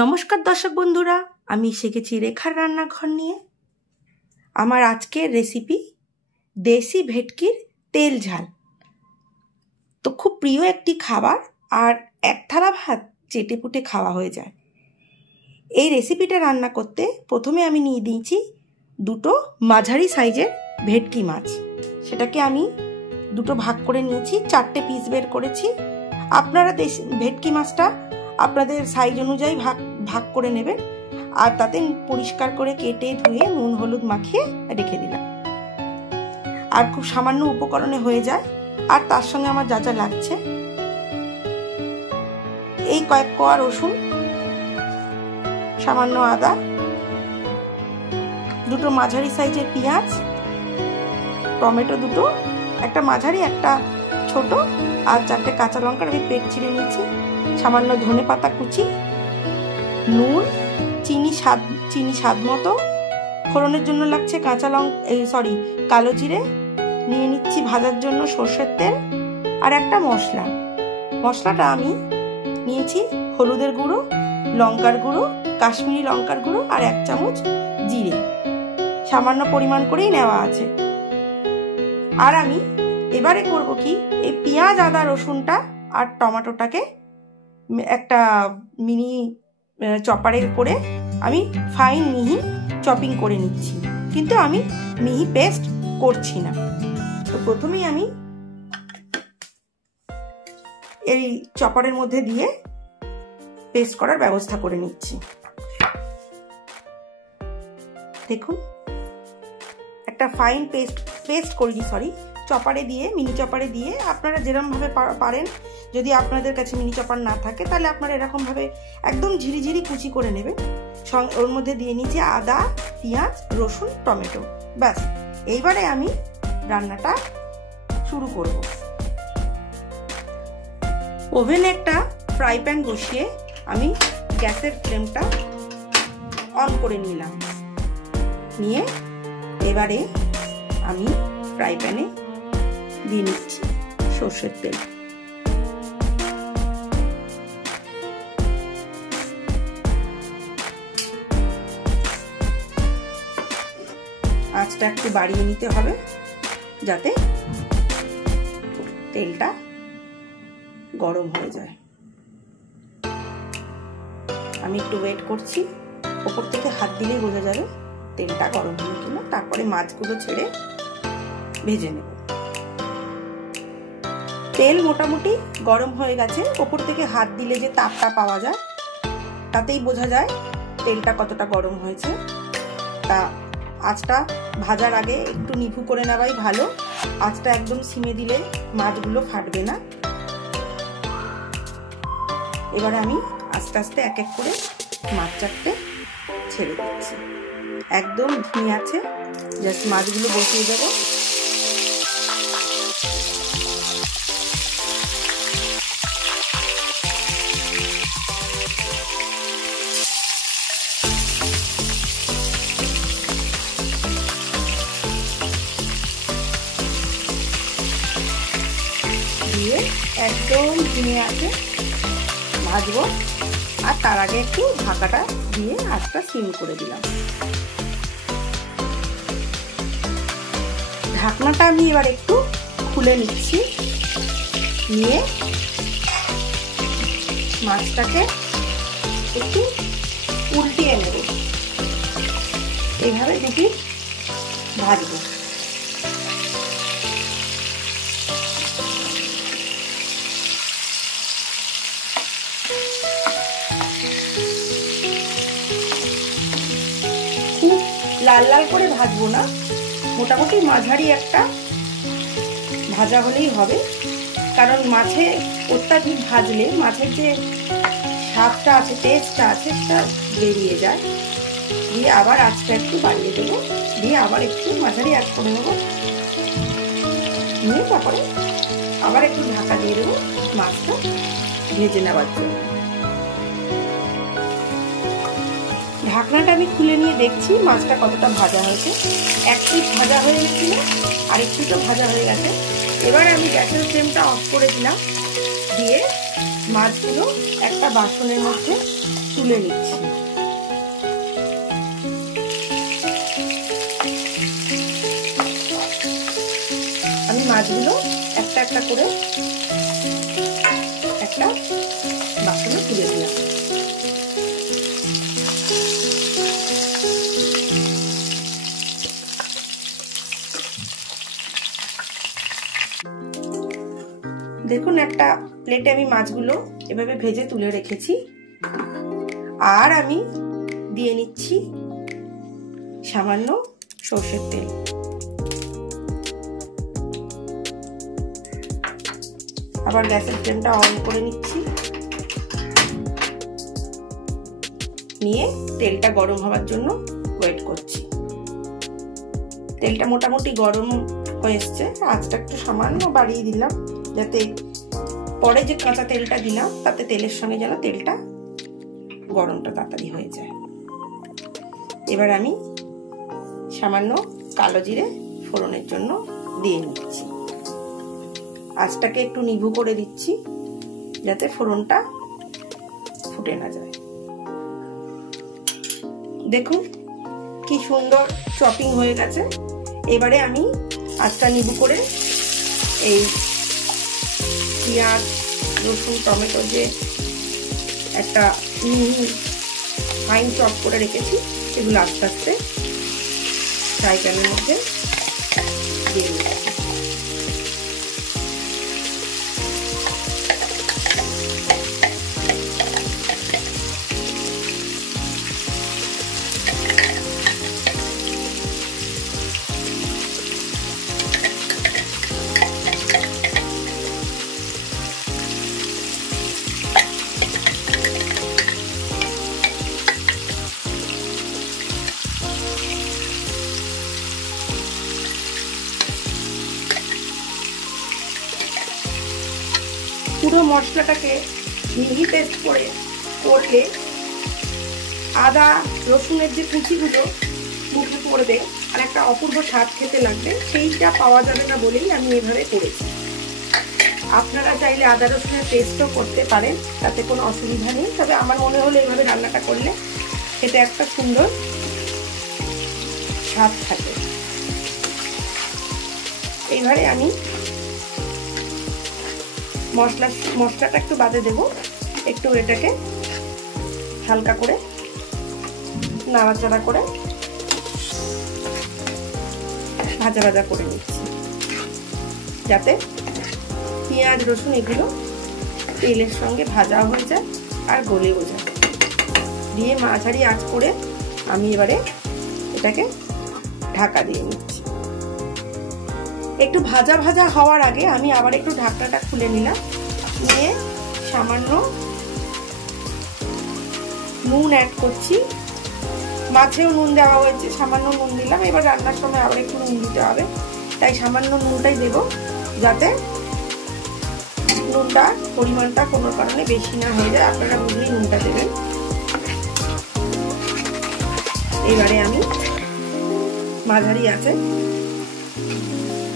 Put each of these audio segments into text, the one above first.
নমস্কার দর্শক বন্ধুরা, আমি শিখেছি রেখার রান্নাঘর নিয়ে। আমার আজকের রেসিপি দেশি ভেটকির তেল ঝাল। তো খুব প্রিয় একটি খাবার, আর এক থালা ভাত চেটেপুটে খাওয়া হয়ে যায়। এই রেসিপিটা রান্না করতে প্রথমে আমি নিয়ে দিয়েছি দুটো মাঝারি সাইজের ভেটকি মাছ। সেটাকে আমি দুটো ভাগ করে নিয়েছি, 4টে পিস বের করেছি। আপনারা ভেটকি মাছটা আপনাদের সাইজ অনুযায়ী ভাগ করে নেবেন, আর তাতে পরিষ্কার করে কেটে ধুয়ে নুন হলুদ মাখিয়ে রেখে দিলাম। আর খুব সামান্য উপকরণে হয়ে যায়। আর তার সঙ্গে আমার যা যা লাগছে, এই কয়েক কোয়া রসুন, সামান্য আদা, দুটো মাঝারি সাইজের পেঁয়াজ, টমেটো দুটো, একটা মাঝারি একটা ছোট, আর 4টে কাঁচা লঙ্কার আমি পেট চিড়ে নিয়েছি, সামান্য ধনে পাতা কুচি, নুন, চিনি স্বাদ মতো। ফোড়নের জন্য লাগছে কালো জিরে, নিয়ে নিচ্ছি ভাজার জন্য সর্ষের তেল, আর একটা মশলাটা আমি নিয়েছি হলুদের গুঁড়ো, লঙ্কার গুঁড়ো, কাশ্মীরি লঙ্কার গুঁড়ো, আর 1 চামচ জিরে, সামান্য পরিমাণ করেই নেওয়া আছে। আর আমি এবারে করব কি, এই পেঁয়াজ আদা রসুনটা আর টমেটোটাকে একটা মিনি চপারে করে আমি ফাইন মিহি চপিং করে নিচ্ছি, কিন্তু আমি মিহি পেস্ট করছি না। তো প্রথমেই আমি এই চপারের মধ্যে দিয়ে পেস্ট করার ব্যবস্থা করে নিচ্ছি। দেখুন, একটা ফাইন পেস্ট করিনি, চপারে দিয়ে, মিনি চপারে দিয়ে, আপনারা যেরকম ভাবে পারেন। যদি আপনাদের কাছে মিনি চপার না থাকে তাহলে আপনারা এরকম ভাবে একদম ঝিরিঝিরি কুচি করে নেবেন। ওর মধ্যে দিয়ে নিচ্ছি আদা, পেঁয়াজ, রসুন, টমেটো। ব্যাস, এইবারে আমি রান্নাটা শুরু করব। ওভেনে একটা ফ্রাই প্যান বসিয়ে আমি গ্যাসের ফ্লেমটা অন করে নিলাম। নিয়ে এবারে আমি ফ্রাই প্যানে দিয়ে নিচ্ছি সর্ষের তেল। আঁচটা একটু বাড়িয়ে নিতে হবে যাতে তেলটা গরম হয়ে যায়। আমি একটু ওয়েট করছি, ওপর থেকে হাত দিলেই বোঝা যাবে তেলটা গরম হলো কিনা। তারপরে মাছগুলো ছেড়ে ভেজে নেব। তেল মোটামুটি গরম হয়ে গেছে। ওপর থেকে হাত দিলে যে তাপটা পাওয়া যায়, তাতেই বোঝা যায় তেলটা কতটা গরম হয়েছে। তা আঁচটা ভাজার আগে একটু নিভু করে নেওয়াই ভালো। আঁচটা একদম সিমে দিলে মাছগুলো ফাটবে না। এবারে আমি আস্তে আস্তে এক এক করে মাছ 4টে ছেড়ে দিচ্ছি। একদম ধিমে আছে, জাস্ট মাছগুলো বসিয়ে দেবো। দিয়ে একদম ধিমে আছে ভাজবো। আর তার আগে একটু ঢাকাটা দিয়ে আঁচটা সিম করে দিলাম। ঢাকনাটা আমি এবার একটু খুলে নিচ্ছি। নিয়ে মাছটাকে একটু উল্টিয়ে নেব। এইভাবে দেখি ভাজবো। খুব লাল লাল করে ভাজবো না, মোটামুটি মাঝারি একটা ভাজা হলেই হবে। কারণ মাছে অত্যাধিক ভাজলে মাছের যে স্বাদটা আছে, টেস্টটা আছে, সেটা বেরিয়ে যায়। দিয়ে আবার আঁচটা একটু বাড়িয়ে দেবো, দিয়ে আবার একটু মাঝারি আঁচ করে নেবো। নিয়ে তারপরে আবার একটু ঢাকা দিয়ে দেবো মাছটা ভেজে নেওয়ার জন্য। ঢাকনাটা আমি খুলে নিয়ে দেখছি মাছটা কতটা ভাজা হয়েছে। 1 পিঠ ভাজা হয়ে গেছিল, আর একটু তো ভাজা হয়ে গেছে। এবার আমি গ্যাসের ফ্লেমটা অফ করে দিলাম। দিয়ে মাছগুলো একটা বাসনের মধ্যে তুলে নিচ্ছি। আমি মাছগুলো একটা একটা করে একটা বাসনে তুলে দিলাম। দেখুন একটা প্লেটে আমি মাছগুলো এভাবে ভেজে তুলে রেখেছি। আর আমি দিয়ে নিচ্ছি সামান্য সর্ষের তেল। আবার গ্যাসের ফ্লেমটা অন করে নিচ্ছি, নিয়ে তেলটা গরম হওয়ার জন্য ওয়েট করছি। তেলটা মোটামুটি গরম হয়ে এসছে, আঁচটা একটু সামান্য বাড়িয়ে দিলাম যাতে পরে যে কাঁচা তেলটা দিলাম তাতে তেলের সঙ্গে যেন তেলটা গরমটা তাড়াতাড়ি হয়ে যায়। এবার আমি সামান্য কালো জিরে ফোড়নের জন্য দিয়ে নিচ্ছি। আঁচটাকে একটু নিভু করে দিচ্ছি যাতে ফোড়নটা ফুটে না যায়। দেখুন কি সুন্দর চপিং হয়ে গেছে। এবারে আমি আঁচটা নিভু করে এই পেঁয়াজ রসুন টমেটো যে একটা ফাইন চপ করে রেখেছি সেগুলো আস্তে আস্তে ফ্রাই প্যানের মধ্যে দিয়ে দিচ্ছি। পুরো মশলাটাকে মিহি পেস্ট করলে আদা রসুনের যে কুচিগুলো মুখে পড়বে আর একটা অপূর্ব স্বাদ খেতে লাগবে, সেইটা পাওয়া যাবে না বলেই আমি এভাবে করেছি। আপনারা চাইলে আদা রসুনের পেস্টও করতে পারেন, তাতে কোনো অসুবিধা নেই। তবে আমার মনে হলো এইভাবে রান্নাটা করলে খেতে একটা সুন্দর স্বাদ থাকে। এইবারে আমি মশলাটা একটু বাদে দেব, একটু এটাকে হালকা করে নাড়াচাড়া করে ভাজা ভাজা করে নিচ্ছি যাতে পেঁয়াজ রসুন এগুলো তেলের সঙ্গে ভাজা হয়ে যায় আর গলেও যায়। দিয়ে মাঝারি আঁচ করে আমি এবারে এটাকে ঢাকা দিয়ে নিচ্ছি। একটু ভাজা ভাজা হওয়ার আগে আমি আবার একটু ঢাকনাটা খুলে নিলাম, নিয়ে সামান্য নুন অ্যাড করছি। মাছেও নুন দেওয়া হয়েছে, সামান্য নুন দিলাম। এবার রান্নার সময় আবার একটু নুন দিতে হবে, তাই সামান্য নুনটাই দেব যাতে নুনটা পরিমাণটা কোনো কারণে বেশি না হয়ে যায়। আপনারা বুঝলেই নুনটা দেবেন। এবারে আমি মাঝারি আছে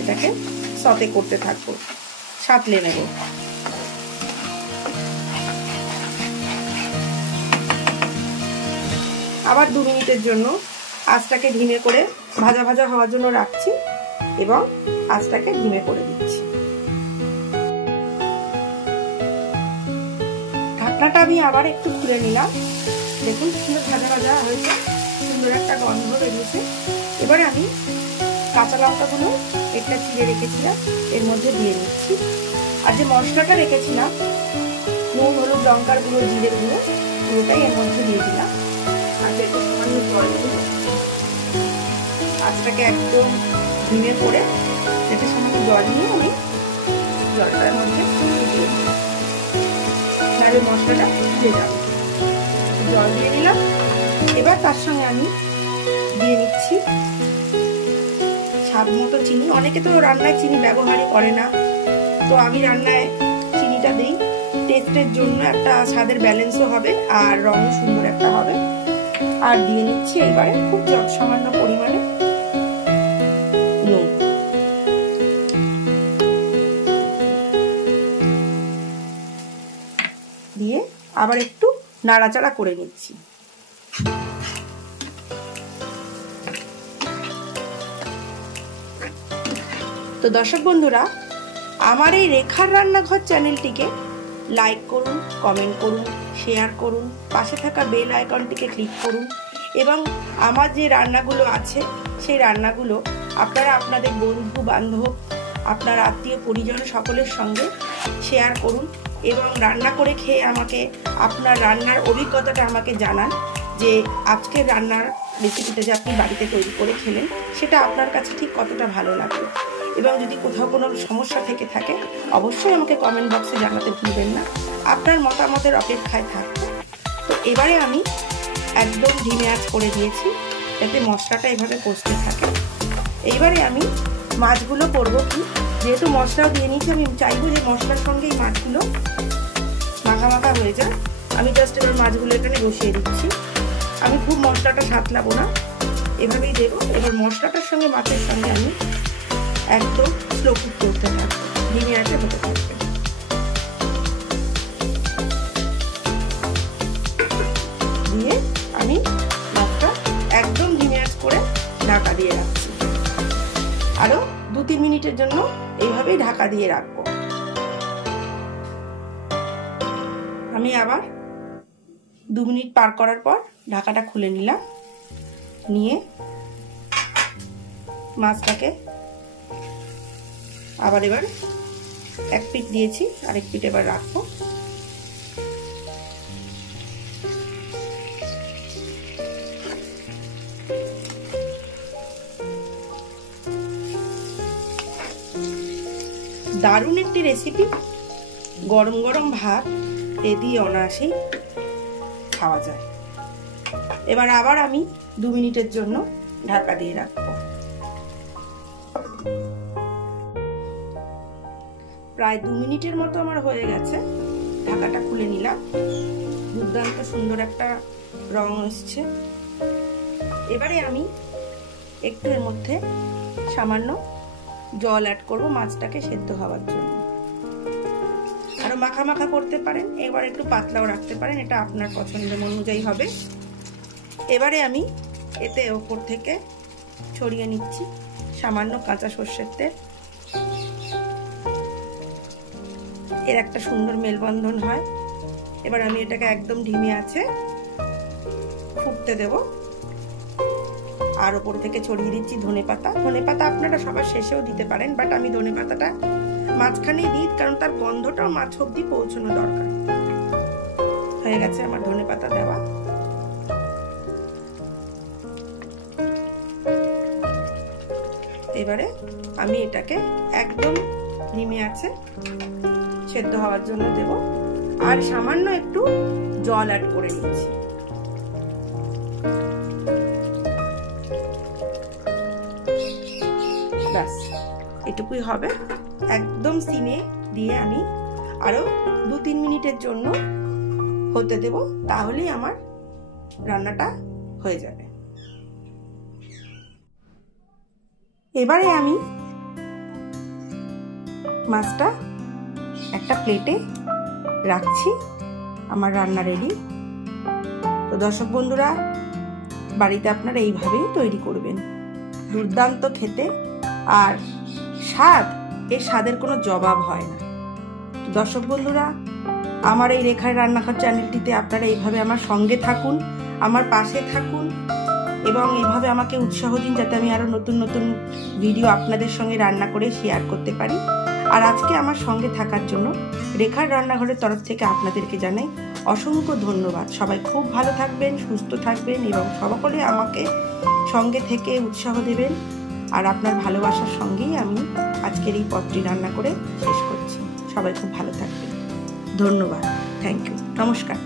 এটাকে সতে করতে থাকবো, সাঁতলে নেব। আবার 2 মিনিটের জন্য আঁচটাকে ধিমে করে ভাজা ভাজা হওয়ার জন্য রাখছি এবং আঁচটাকে ধিমে করে দিচ্ছি। ঢাকনাটা আমি আবার একটু খুলে নিলাম। দেখুন সুন্দর ভাজা ভাজা হয়েছে, সুন্দর একটা গন্ধ বেরিয়েছে। এবারে আমি কাঁচা লঙ্কাগুলো একটা চিড়ে রেখেছিলাম এর মধ্যে দিয়ে নিচ্ছি। আর যে মশলাটা রেখেছিলাম নুন হলুদ লঙ্কার গুঁড়ো জিরের গুঁড়ো পুরোটাই এর মধ্যে দিয়ে দিলাম। আর একটু সামান্য জল দিয়ে আঁচটাকে একদম ধিমে করে যেটা সামান্য জল নিয়ে আমি জলটার মধ্যে দিয়ে দিই, তাহলে মশলাটা ফুটে যাবে। জল দিয়ে দিলাম। এবার তার সঙ্গে আমি দিয়ে নিচ্ছি স্বাদ মতো চিনি। অনেকে তো রান্নায় চিনি ব্যবহারই করে না, তো আমি রান্নায় চিনিটা দিই টেস্টের জন্য, একটা স্বাদের ব্যালেন্সও হবে আর রঙও সুন্দর একটা হবে। আর দিয়ে নিচ্ছি এবারে খুব সামান্য পরিমাণে নুন। দিয়ে আবার একটু নাড়াচাড়া করে নিচ্ছি। তো দর্শক বন্ধুরা, আমার এই রেখার রান্নাঘর চ্যানেলটিকে লাইক করুন, কমেন্ট করুন, শেয়ার করুন, পাশে থাকা বেল আইকনটিকে ক্লিক করুন এবং আমার যে রান্নাগুলো আছে সেই রান্নাগুলো আপনারা আপনাদের বন্ধু বান্ধব, আপনার আত্মীয় পরিজন সকলের সঙ্গে শেয়ার করুন এবং রান্না করে খেয়ে আমাকে আপনার রান্নার অভিজ্ঞতাটা আমাকে জানান যে আজকের রান্নার রেসিপিটা যে আপনি বাড়িতে তৈরি করে খেলেন সেটা আপনার কাছে ঠিক কতটা ভালো লাগলো। এবং যদি কোথাও কোনো সমস্যা থেকে থাকে অবশ্যই আমাকে কমেন্ট বক্সে জানাতে ভুলবেন না। আপনার মতামতের অপেক্ষায় থাকবো। তো এবারে আমি একদম ধিমে আঁচ করে দিয়েছি যাতে মশলাটা এভাবে কষতে থাকে। এইবারে আমি মাছগুলো করবো কি, যেহেতু মশলাও দিয়ে নিয়েছি, আমি চাইবো যে মশলার সঙ্গে এই মাছগুলো মাখা মাখা হয়ে যায়। আমি জাস্ট এবার মাছগুলো এখানে বসিয়ে দিচ্ছি। আমি খুব মশলাটা সাঁতলাবো না, এভাবেই দেবো। এবার মশলাটার সঙ্গে মাছের সঙ্গে আমি একদম স্লো কুক করতে থাকবো, ধিমে আঁচে হতে থাকবে। দিয়ে আমি মাছটা একদম ধিমে আঁচ করে ঢাকা দিয়ে রাখছি। আরো 2-3 মিনিটের জন্য এইভাবেই ঢাকা দিয়ে রাখবো। আমি আবার 2 মিনিট পার করার পর ঢাকাটা খুলে নিলাম। নিয়ে মাছটাকে আবার এবার এক পিঠ দিয়েছি, আরেক পিঠ এবার রাখবো। দারুণ একটি রেসিপি, গরম গরম ভাত এ দিয়ে অনায়াসেই খাওয়া যায়। এবার আবার আমি 2 মিনিটের জন্য ঢাকা দিয়ে রাখবো। প্রায় 2 মিনিটের মতো আমার হয়ে গেছে। ঢাকাটা খুলে নিলাম। দুর্দান্ত সুন্দর একটা রং এসছে। এবারে আমি একটু এর মধ্যে সামান্য জল অ্যাড করব মাছটাকে সেদ্ধ হওয়ার জন্য। আরো মাখা মাখা করতে পারেন, এবার একটু পাতলাও রাখতে পারেন, এটা আপনার পছন্দ অনুযায়ী হবে। এবারে আমি এতে ওপর থেকে ছড়িয়ে নিচ্ছি সামান্য কাঁচা সর্ষের তেল। এর একটা সুন্দর মেলবন্ধন হয়। এবার আমি এটাকে একদম ধিমে আঁচে ফুটতে দেব। আর ওপর থেকে ছড়িয়ে দিচ্ছি ধনেপাতা। ধনেপাতা আপনারা সবার শেষেও দিতে পারেন, বাট আমি ধনেপাতাটা মাঝখানেই দিই, কারণ তার গন্ধটাও মাছ অব্দি পৌঁছানো দরকার। হয়ে গেছে আমার ধনেপাতা দেওয়া। এবারে আমি এটাকে একদম ধিমে আঁচে সেদ্ধ হওয়ার জন্য দেব। আর সামান্য একটু জল অ্যাড করে নিচ্ছি। ব্যাস এটুকুই হবে। একদম সিমে দিয়ে আমি আরো 2-3 মিনিটের জন্য হতে দেব, তাহলেই আমার রান্নাটা হয়ে যাবে। এবারে আমি মাছটা একটা প্লেটে রাখছি। আমার রান্না রেডি। তো দর্শক বন্ধুরা, বাড়িতে আপনারা এইভাবেই তৈরি করবেন। দুর্দান্ত খেতে, আর স্বাদ, এর স্বাদের কোনো জবাব হয় না। তো দর্শক বন্ধুরা, আমার এই রেখার রান্নাঘর চ্যানেলটিতে আপনারা এইভাবে আমার সঙ্গে থাকুন, আমার পাশে থাকুন এবং এইভাবে আমাকে উৎসাহ দিন যাতে আমি আরো নতুন নতুন ভিডিও আপনাদের সঙ্গে রান্না করে শেয়ার করতে পারি। আর আজকে আমার সঙ্গে থাকার জন্য রেখার রান্নাঘরের তরফ থেকে আপনাদেরকে জানাই অসংখ্য ধন্যবাদ। সবাই খুব ভালো থাকবেন, সুস্থ থাকবেন এবং সকলে আমাকে সঙ্গে থেকে উৎসাহ দেবেন। আর আপনার ভালোবাসার সঙ্গেই আমি আজকের এই পদটি রান্না করে শেষ করছি। সবাই খুব ভালো থাকবেন। ধন্যবাদ। Thank you. নমস্কার।